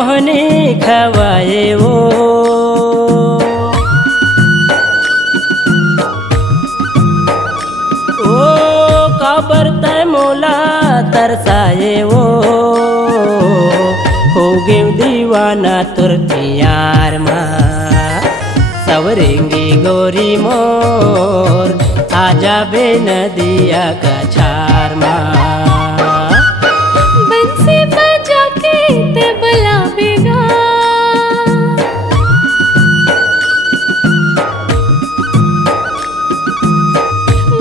मोहनी खवाए वो ओ काबर तय मोला तरसाए वो हो गे दीवाना तुर प्यार मा सवरेंगी गोरी मोर आजा बे नदिया का छार मा बंसी बजा के ते बुलावेगा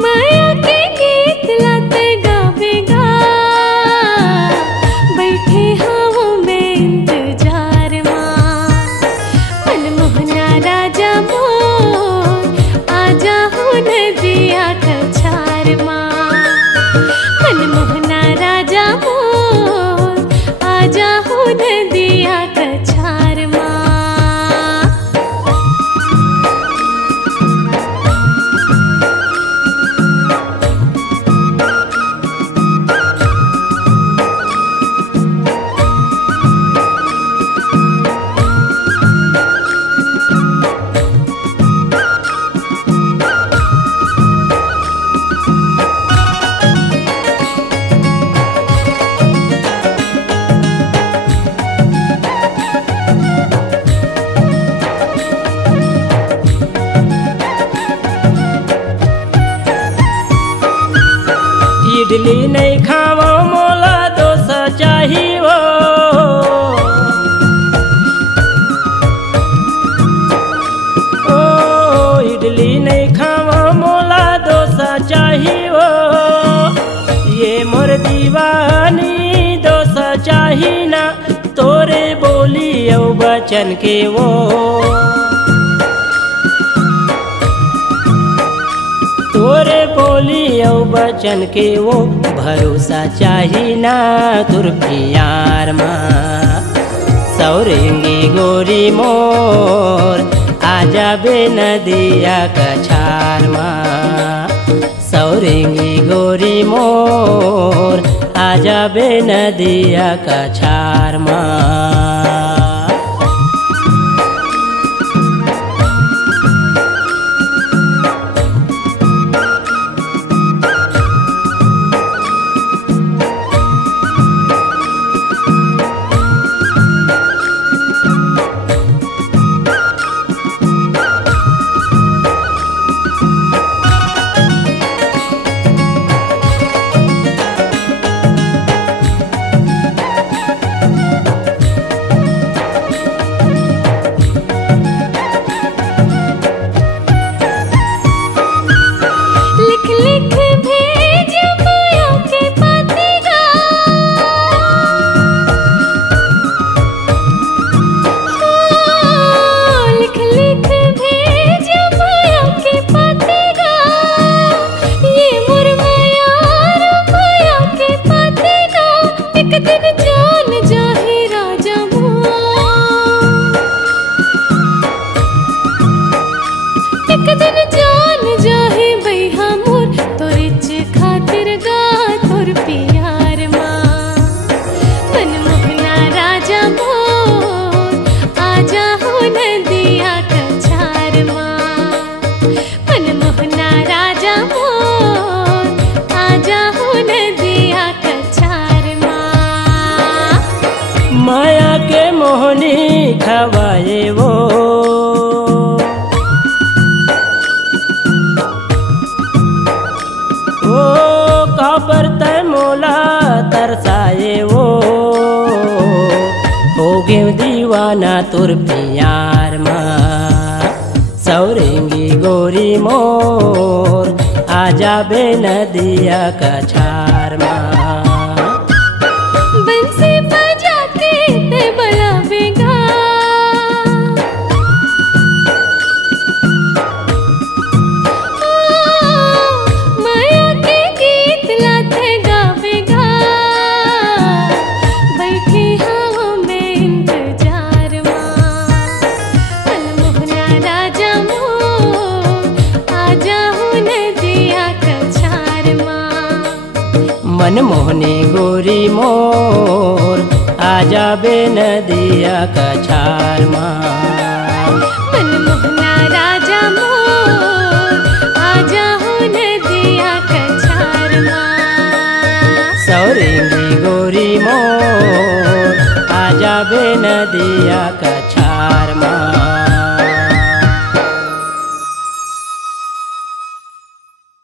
माया के गीत लाते गावेगा बैठे हूँ मैं इंतजार माँ मनमोहना राजा मोर आजा हूँ नदिया का छार माँ मनमोहना राजा मोर आजा हूँ नदिया का छार माँ इडली नहीं खावा मोला डोसा चाहिए ओ इडली नहीं खावा मोला डोसा चाहिए ये मोर दीवानी डोसा चाहिए ना तोरे बोली औ बचन के वो तोरे बोली औ बचन के वो भरोसा चाहिए ना तुर प्यार माँ सौरेंगी गोरी मोर आजा बे नदिया का छार माँ सौरेंगी गोरी मोर आजा बे नदिया का छार माँ माया के मोहनी खवाए वो ओ काबर तय मोला तरसाए वो हो गे दीवाना तुर प्यार माँ सौरेंगी गोरी मोर आजा बे नदिया का छार माँ मनमोहनी गोरी मोर आ जाबे नदिया कछार माँ।